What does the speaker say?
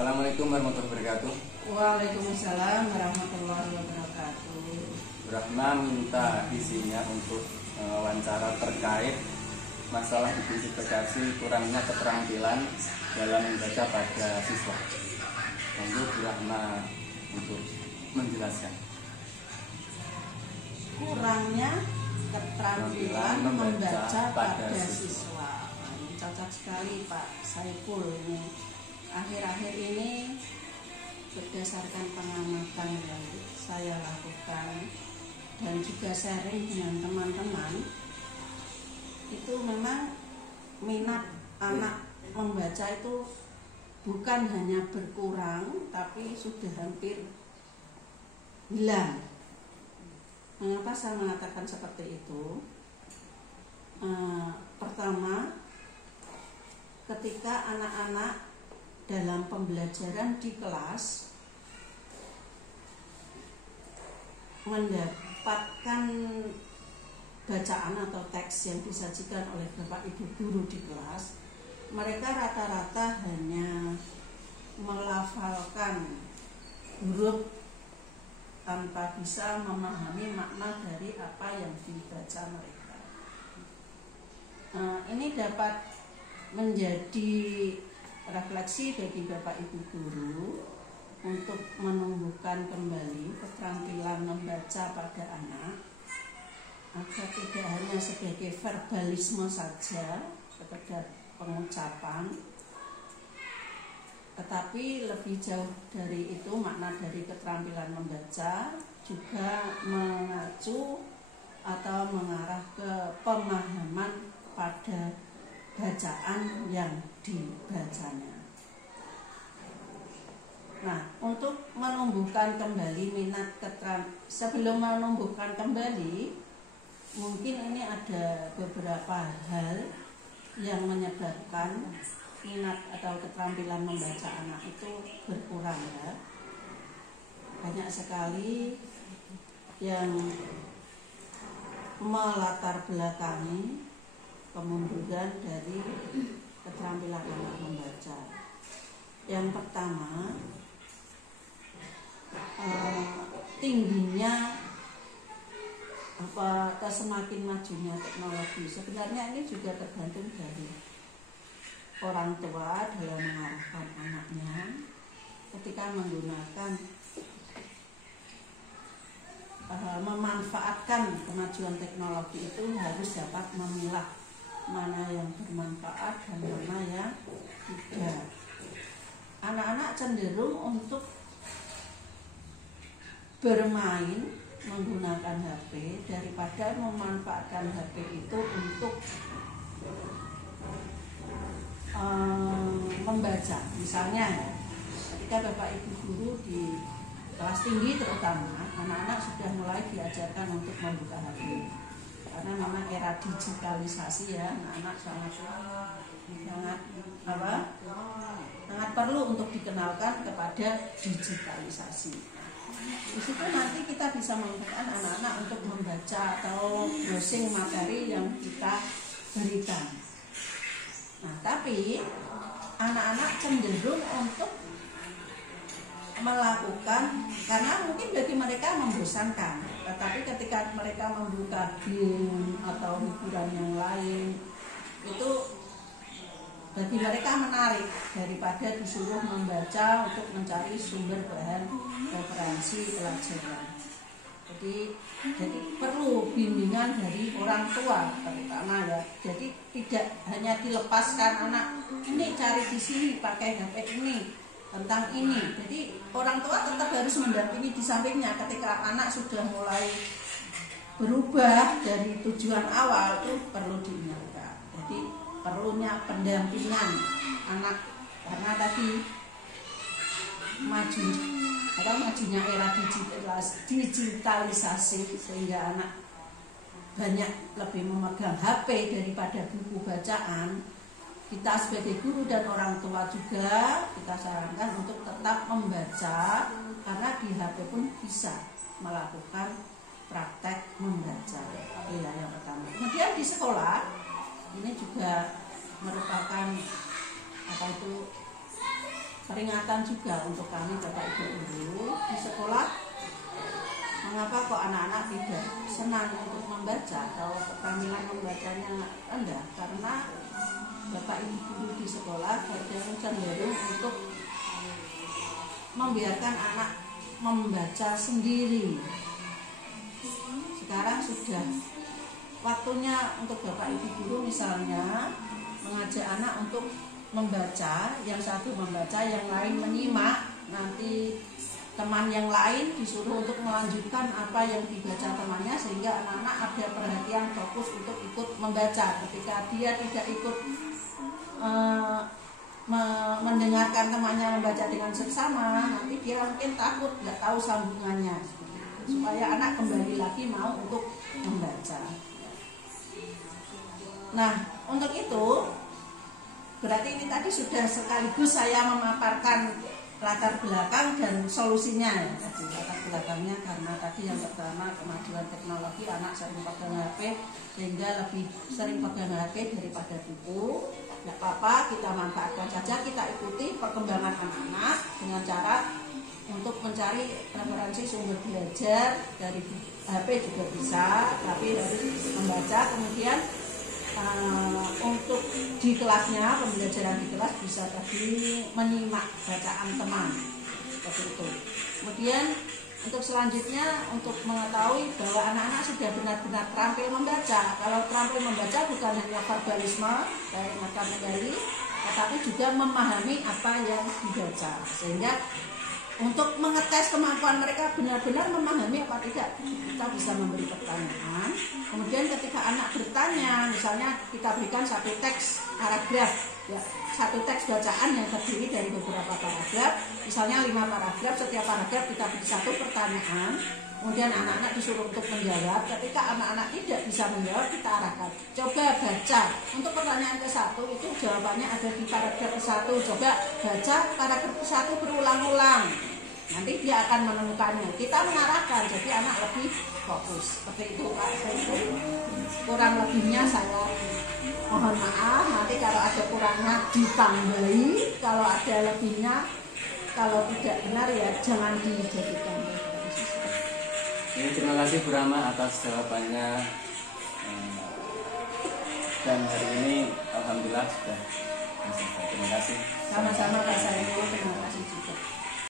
Assalamualaikum warahmatullahi wabarakatuh. Waalaikumsalam warahmatullahi wabarakatuh. Rahma minta isinya untuk wawancara terkait masalah identifikasi kurangnya keterampilan dalam membaca pada siswa. Monggo Rahma untuk menjelaskan. Kurangnya keterampilan membaca pada siswa. Cocok sekali Pak Saiful ini. Akhir-akhir ini berdasarkan pengamatan yang saya lakukan dan juga sharing dengan teman-teman, itu memang minat anak membaca itu bukan hanya berkurang tapi sudah hampir hilang. Mengapa saya mengatakan seperti itu? Pertama, ketika anak-anak dalam pembelajaran di kelas mendapatkan bacaan atau teks yang disajikan oleh Bapak Ibu guru di kelas, mereka rata-rata hanya melafalkan huruf tanpa bisa memahami makna dari apa yang dibaca mereka. Ini dapat menjadi refleksi bagi Bapak Ibu guru untuk menumbuhkan kembali keterampilan membaca pada anak, agar tidak hanya sebagai verbalisme saja, sekedar pengucapan, tetapi lebih jauh dari itu makna dari keterampilan membaca juga mengacu atau mengarah ke pemahaman pada bacaan yang dibacanya. Nah, untuk menumbuhkan kembali minat sebelum menumbuhkan kembali, mungkin ini ada beberapa hal yang menyebabkan minat atau keterampilan membaca anak itu berkurang ya. Banyak sekali yang melatar belakangi kemunduran dari keterampilan anak membaca. Yang pertama, tingginya atau semakin majunya teknologi. Sebenarnya ini juga tergantung dari orang tua dalam mengarahkan anaknya ketika menggunakan memanfaatkan kemajuan teknologi itu harus dapat memilah mana yang bermanfaat dan mana yang tidak. Anak-anak cenderung untuk bermain menggunakan HP daripada memanfaatkan HP itu untuk membaca. Misalnya ketika Bapak Ibu guru di kelas tinggi terutama, anak-anak sudah mulai diajarkan untuk membuka HP. Karena memang era digitalisasi ya, anak-anak sangat perlu untuk dikenalkan kepada digitalisasi. Di situ nanti kita bisa membutuhkan anak-anak untuk membaca atau browsing materi yang kita berikan. Nah, tapi anak-anak cenderung untuk melakukan, karena mungkin bagi mereka membosankan, tetapi ketika mereka membuka game atau hiburan yang lain, itu bagi mereka menarik daripada disuruh membaca untuk mencari sumber bahan referensi pelajaran. Jadi perlu bimbingan dari orang tua terutama ya. Jadi tidak hanya dilepaskan anak ini cari di sini pakai HP ini tentang ini. Jadi orang tua tetap harus mendampingi di sampingnya ketika anak sudah mulai berubah dari tujuan awal, itu perlu diingatkan. Jadi perlunya pendampingan anak, karena tadi majunya era digitalisasi sehingga anak banyak lebih memegang HP daripada buku bacaan. Kita sebagai guru dan orang tua juga kita sarankan untuk tetap membaca, karena di HP pun bisa melakukan praktek membaca. Inilah yang pertama. Kemudian di sekolah ini juga merupakan peringatan juga untuk kami Bapak Ibu guru di sekolah. Mengapa kok anak-anak tidak senang untuk membaca atau keterampilan membacanya rendah? Karena Bapak Ibu guru di sekolah cenderung untuk membiarkan anak membaca sendiri. Sekarang sudah waktunya untuk Bapak Ibu guru misalnya mengajak anak untuk membaca, yang satu membaca, yang lain menyimak. Nanti teman yang lain disuruh untuk melanjutkan apa yang dibaca temannya, sehingga anak-anak ada perhatian fokus untuk ikut membaca. Ketika dia tidak ikut mendengarkan temannya membaca dengan seksama, nanti dia mungkin takut, nggak tahu sambungannya, supaya anak kembali lagi mau untuk membaca. Nah, untuk itu berarti ini tadi sudah sekaligus saya memaparkan latar belakang dan solusinya ya. Tadi latar belakangnya karena tadi yang pertama kemajuan teknologi, anak sering pegang HP sehingga lebih sering pegang HP daripada buku. Tidak apa-apa, kita manfaatkan saja, kita ikuti perkembangan anak-anak dengan cara untuk mencari referensi sumber belajar dari HP juga bisa, tapi dari membaca. Kemudian untuk di kelasnya, pembelajaran di kelas bisa tadi menyimak bacaan teman seperti itu. Kemudian untuk selanjutnya, untuk mengetahui bahwa anak-anak sudah benar-benar terampil membaca. Kalau terampil membaca bukan hanya verbalisme, saya ingatkan kembali, tetapi juga memahami apa yang dibaca. Sehingga untuk mengetes kemampuan mereka benar-benar memahami apa tidak, kita bisa memberi pertanyaan. Kemudian ketika anak bertanya, misalnya kita berikan satu teks paragraf, ya, satu teks bacaan yang terdiri dari beberapa paragraf, misalnya 5 paragraf, setiap paragraf kita beri satu pertanyaan. Kemudian anak-anak disuruh untuk menjawab. Ketika anak-anak tidak bisa menjawab, kita arahkan, coba baca. Untuk pertanyaan ke-1 itu jawabannya ada di paragraf ke-1. Coba baca paragraf ke-1 berulang-ulang. Nanti dia akan menemukannya. Kita mengarahkan, jadi anak lebih fokus. Seperti itu Pak. Kurang lebihnya saya mohon maaf. Nanti kalau ada kurangnya ditambahi, kalau ada lebihnya, kalau tidak benar ya jangan dijadikan. Terima kasih Bu Rama atas jawabannya. Dan hari ini alhamdulillah sudah selesai. Terima kasih. Sama-sama Pak Saiful, terima kasih juga.